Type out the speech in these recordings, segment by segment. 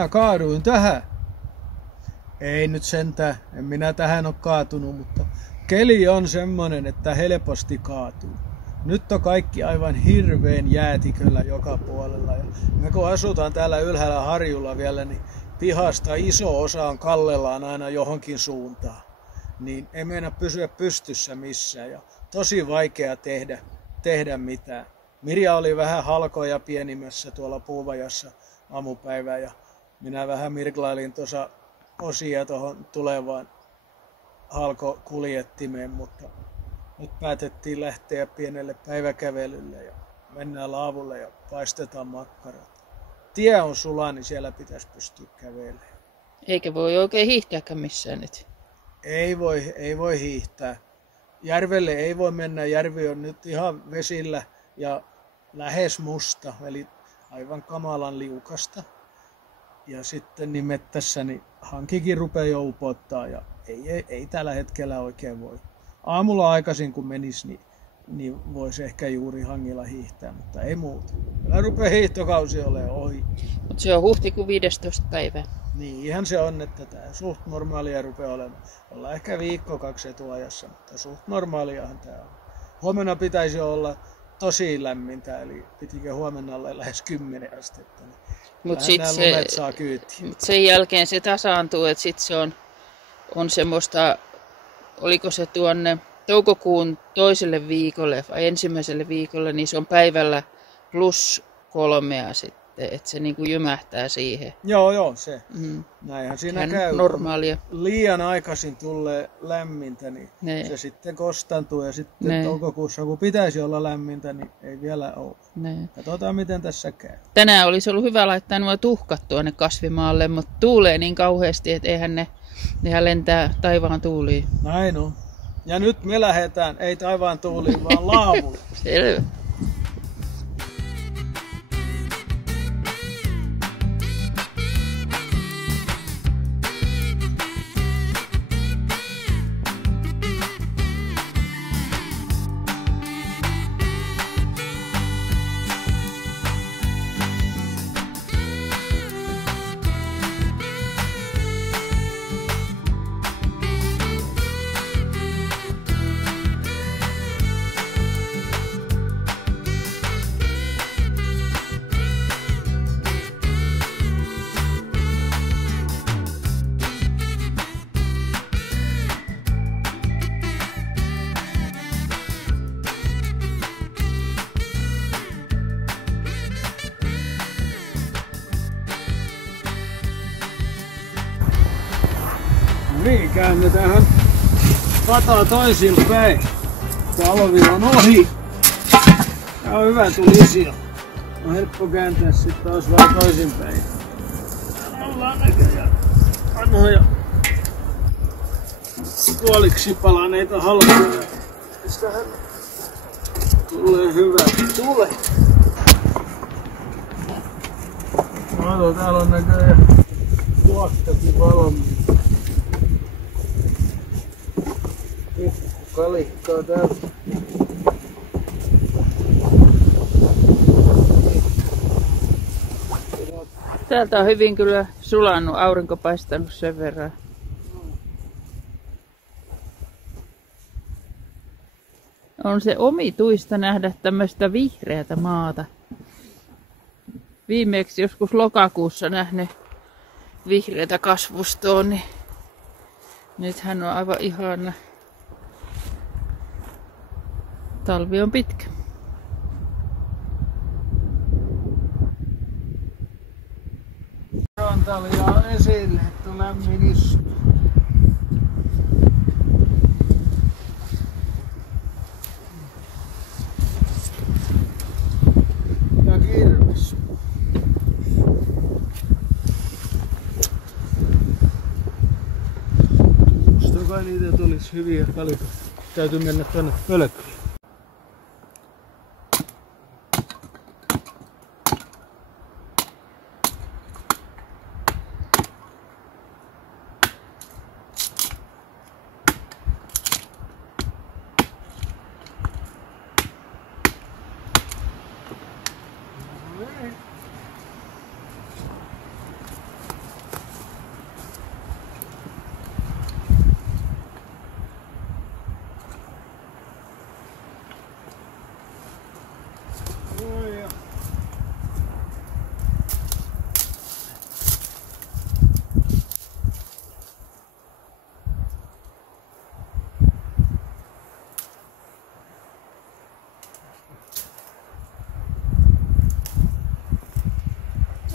Minä kaaduin tähän. Ei nyt sentään, en minä tähän ole kaatunut, mutta keli on semmonen, että helposti kaatuu. Nyt on kaikki aivan hirveän jäätiköllä joka puolella. Ja me kun asutaan täällä ylhäällä harjulla vielä, niin pihasta iso osa on kallellaan aina johonkin suuntaan. Niin ei meinaa pysyä pystyssä missään ja tosi vaikea tehdä mitään. Mirja oli vähän halkoja pienimmässä tuolla Puuvajassa aamupäivää ja minä vähän mirklailin tuossa osia tuohon tulevaan halkokuljettimeen, mutta nyt päätettiin lähteä pienelle päiväkävelylle ja mennään laavulle ja paistetaan makkarat. Tie on sula, niin siellä pitäisi pystyä kävelemään. Eikä voi oikein hiihtääkään missään nyt. Ei voi hiihtää. Järvelle ei voi mennä, järvi on nyt ihan vesillä ja lähes musta, eli aivan kamalan liukasta. Ja sitten niin mettässä niin hankikin rupeaa jo upottaa ja ei tällä hetkellä oikein voi. Aamulla aikaisin kun menisi, niin voisi ehkä juuri hangilla hiihtää, mutta ei muuta. Kyllä rupeaa hiihtokausi olemaan ohi. Mutta se on huhtikuun 15. päivä. Niin, ihan se on, että tämä suht normaalia rupeaa olemaan. Ollaan ehkä viikko 2 etuajassa, mutta suht normaaliahan tämä on. Huomenna pitäisi olla tosi lämmintä, eli pitikö huomenna olla lähes 10 astetta. Mutta sen jälkeen se tasaantuu, että sitten se on semmoista, oliko se tuonne toukokuun toiselle viikolle vai ensimmäiselle viikolle, niin se on päivällä +3 sitten, että se niinku jymähtää siihen. Joo, se. Näinhän siinä käy. Normaalia. Liian aikaisin tulee lämmintä, niin se sitten kostantuu ja sitten toukokuussa, kun pitäisi olla lämmintä, niin ei vielä ole. Katsotaan, miten tässä käy. Tänään olisi ollut hyvä laittaa nuo tuhkat tuonne kasvimaalle, mutta tuulee niin kauheasti, että eihän nehän lentää taivaan tuuliin. Näin on. Ja nyt me lähdetään, ei taivaan tuuliin, vaan laavulle. Selvä. Niin, käännetään pataa toisinpäin. Talvi on ohi. Tää on hyvä tulisio. On helppo kääntää sitten taas vähän toisinpäin. Täällä ollaan näköjään vanhoja puoliksi palaneita halkoja. Tästähän tulee hyvä tule. Kato, täällä on näköjään tuostakin valmiin. Kalikkaa täällä. Täältä on hyvin kyllä sulannut, aurinko paistanut sen verran. On se omituista nähdä tämmöistä vihreätä maata. Viimeksi joskus lokakuussa nähnyt vihreätä kasvustoa, niin nythän on aivan ihana. Talvi on pitkä. Rantalia esille, että lämmin istuu. Ja kirves. Musta kai niitä tulisi hyviä kalikoita. Täytyy mennä tänne pölkylle.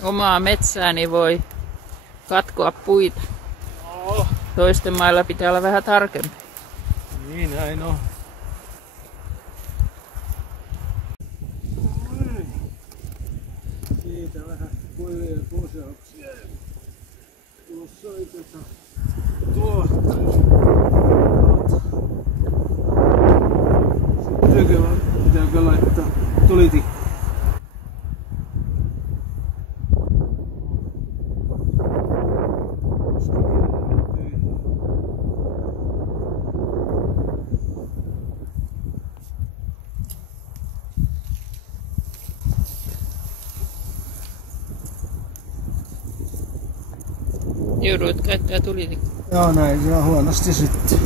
omaa metsää, niin voi katkoa puita. No. Toisten mailla pitää olla vähän tarkempi. Niin näin on. Siitä vähän kuivia puseuksia. Tuossa soitetaan tuohta. Sitten pitääkö laittaa tulitikku? Jouduit käyttää tulitikkuja. Joo, näin se on huonosti sitten.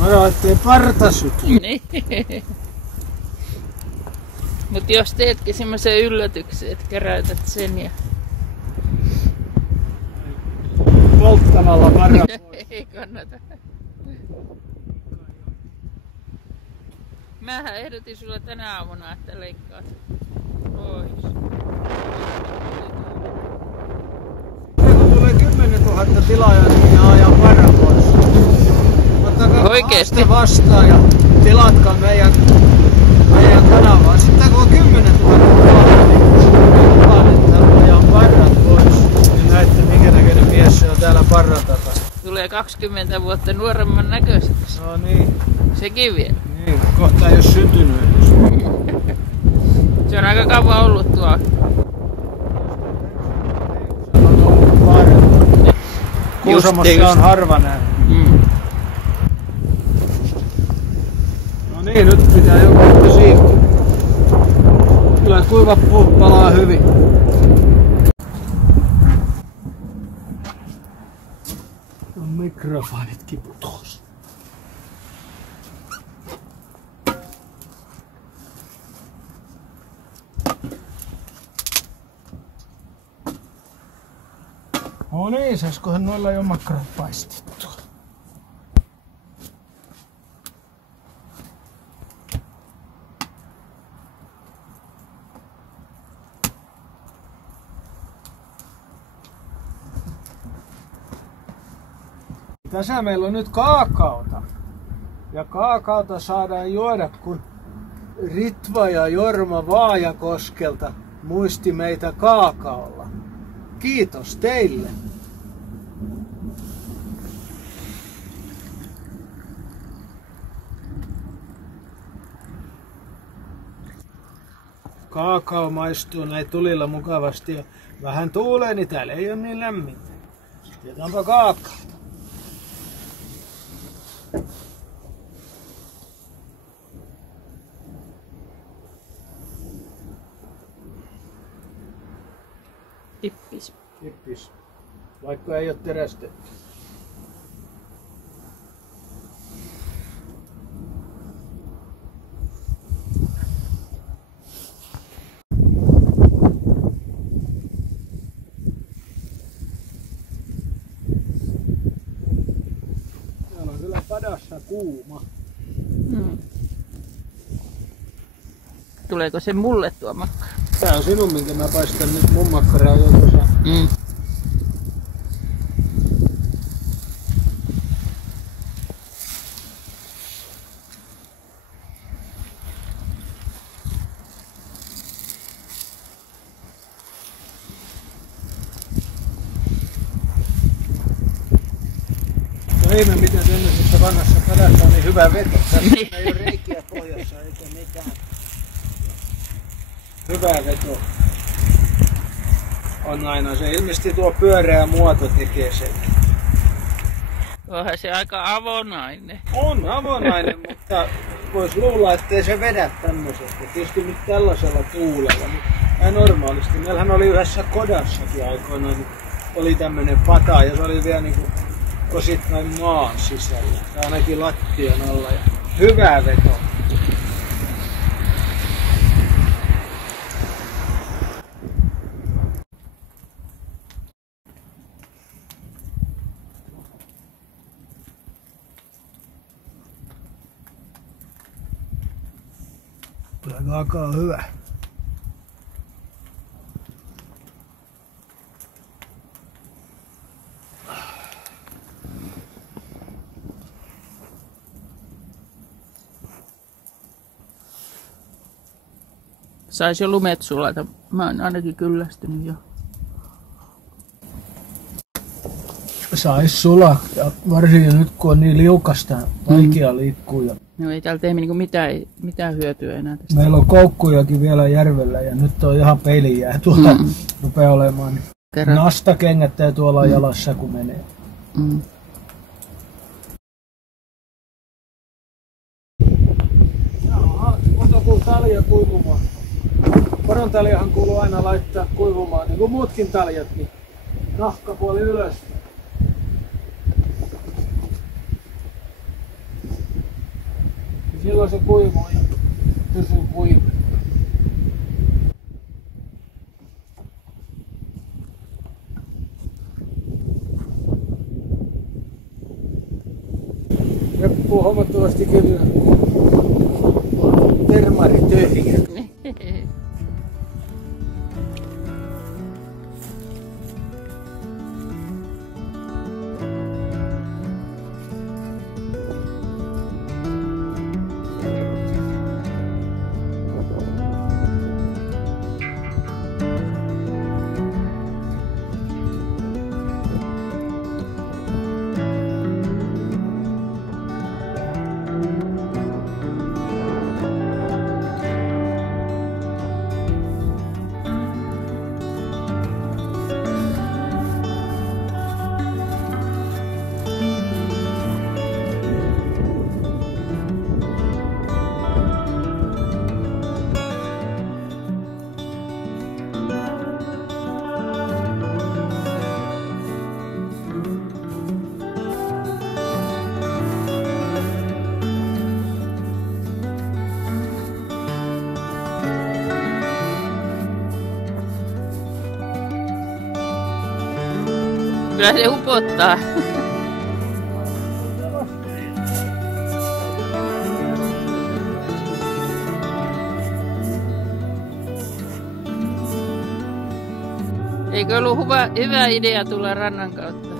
No, ettei parta syty. Niin. Mut jos teetkin semmoisen yllätyksen, että keräytät sen ja... Polttamalla varra pois. Ei kannata. Mähän ehdotin sulle tänä aamuna, että leikkaat pois. Kun tulee 10 000 tilaajaa, niin minä ajan varra pois. Ottakaa Oikeesti? vastaan ja tilatkaa meidän kanavaa. Sitten kun on 10 000 tilaajaa, niin lupaan, että ajan varrat pois. Ja näette, minkä näköinen mies se on täällä parran takana. Tulee 20 vuotta nuoremman näköiseksi. No niin. Sekin vielä. Niin, kohta ei oo syntynyt edes. Se on aika kauan ollut tuo. On ollut paremmin. Kuusamossa on harva näin. No niin, nyt pitää joku siikku. Kyllä kuiva puu palaa hyvin. On mikrofonitkin putos. No niin, saiskohan noilla jo makrot paistettua. Tässä meillä on nyt kaakaota. Ja kaakaota saadaan juoda, kun Ritva ja Jorma Vaajakoskelta muisti meitä kaakaolla. Kiitos teille. Kaakao maistuu näin tulilla mukavasti ja vähän tuulee, niin täällä ei ole niin lämmintä. Otetaanpa kaakaota. Tippis. Tippis. Vaikka ei ole terästetty. Täällä on kyllä padassa kuuma. Tuleeko se mulle tuo makkara? Tää on sinun, minkä mä paistan nyt. Mun makkara on jo tuossa. No ei me mitään tämmöisessä vanhassa padassa on niin hyvä veto. Tässä ei ole reikiä pohjassa eikä mitään. Hyvä veto on aina se. Ilmeisesti tuo pyöreä muoto tekee sen. Onhan se aika avonainen. On avonainen, mutta voisi luulla, ettei se vedä tämmöisestä. Tietysti nyt tällaisella tuulella. Ja normaalisti. Meillähän oli yhdessä kodassakin aikoinaan, niin oli tämmöinen pata ja se oli vielä niinku osittain maan sisällä. Tai ainakin lattian alla. Ja Hyvä veto. Kyllä kaakaa on hyvä. Sais jo lumet sulata. Mä oon ainakin kyllästynyt jo. Sais sulaa. Ja varsinkin nyt kun on niin liukasta, vaikea liikkuu. No ei täältä tee mitään hyötyä enää tästä. Meillä on koukkujakin vielä järvellä ja nyt on ihan peilijää tuolla rupeaa olemaan. Niin nasta kengättää tuolla jalassa kun menee. Jaha, ota kun talja kuivumaan. Porontaljahan kuuluu aina laittaa kuivumaan, niin kuin muutkin taljat, niin nahkapuoli ylös. Silloin se kuivuu ja pysyy kuivana. Reppuu huomattavasti kevyemmin kuin termaritöihin. Kyllä se upottaa. Eikö ollut hyvä idea tulla rannan kautta?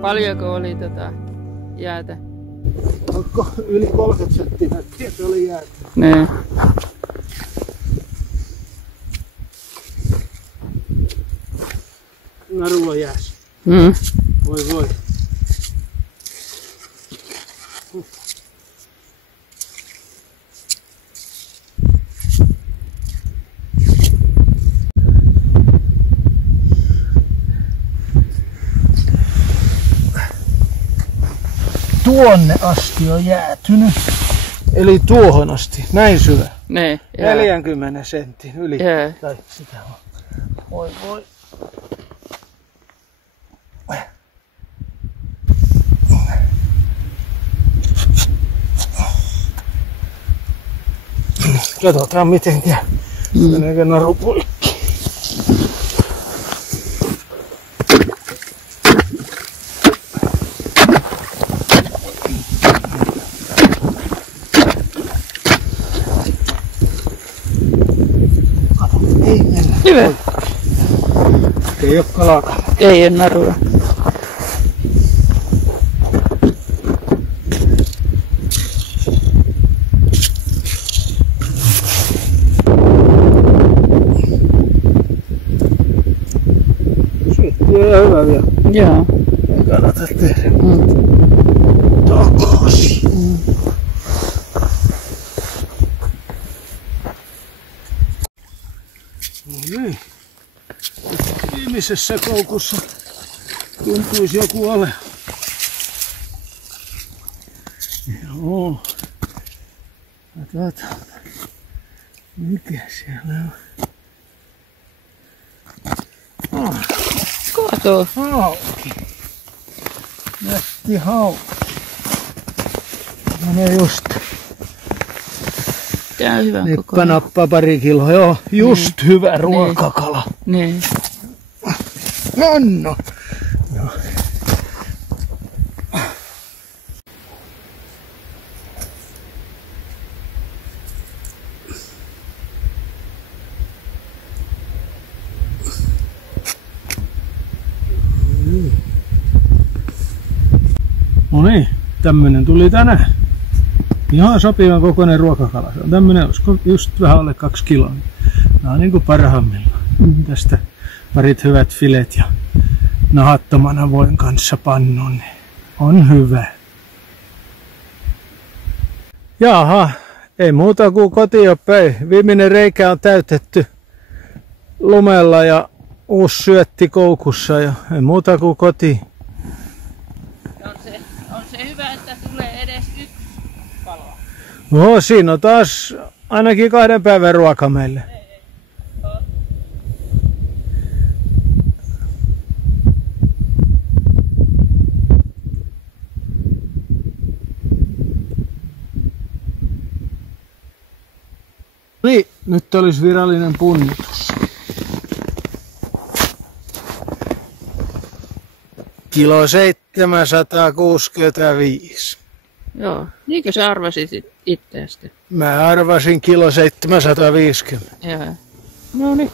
Paljonko oli jäätä? Onko yli 30 senttimetriä oli jäätä? Nee. Narulla jääs. Voi voi. Tuonne asti on jäätynyt. Eli tuohon asti, näin syvä. Ne, 40 sentin yli. Jää. Tai sitä on. Voi voi. Katsotaan miten käy. Meneekö naru poikki. Hyvä. Ei oo kalaa. Ei ole narua. Ihan hyvä vielä. Joo. Ei kannata tehdä. Takaisin. No niin. Viimeisessä koukussa tuntuisi joku ole. Joo. Katsotaan. Mikä siellä on? Kato. Hauki. Nätti hauki. Menee just. Tää on hyvä Nippa nappa pari kiloa. Joo, just hyvä ruokakala. Niin. Anno. Joo. No niin, tämmönen tuli tänään. Ihan sopivan kokoinen ruokakala. Se on tämmönen, olisiko just vähän alle 2 kiloa. Nämä on niinku parhaimmillaan. Tästä parit hyvät filet ja nahattomana voin kanssa pannuun. Niin on hyvä. Jaha, ei muuta kuin kotiin päin. Viimeinen reikä on täytetty lumella ja uusi syötti koukussa ja ei muuta kuin kotiin. On se hyvä, että tulee edes yksi kala. No, siinä on taas ainakin 2 päivän ruoka meille. Niin, nyt olisi virallinen punnitus. Kilo 765. Joo. Niinkö sä arvasit itseästä? Mä arvasin kilo 750. Joo. No niin.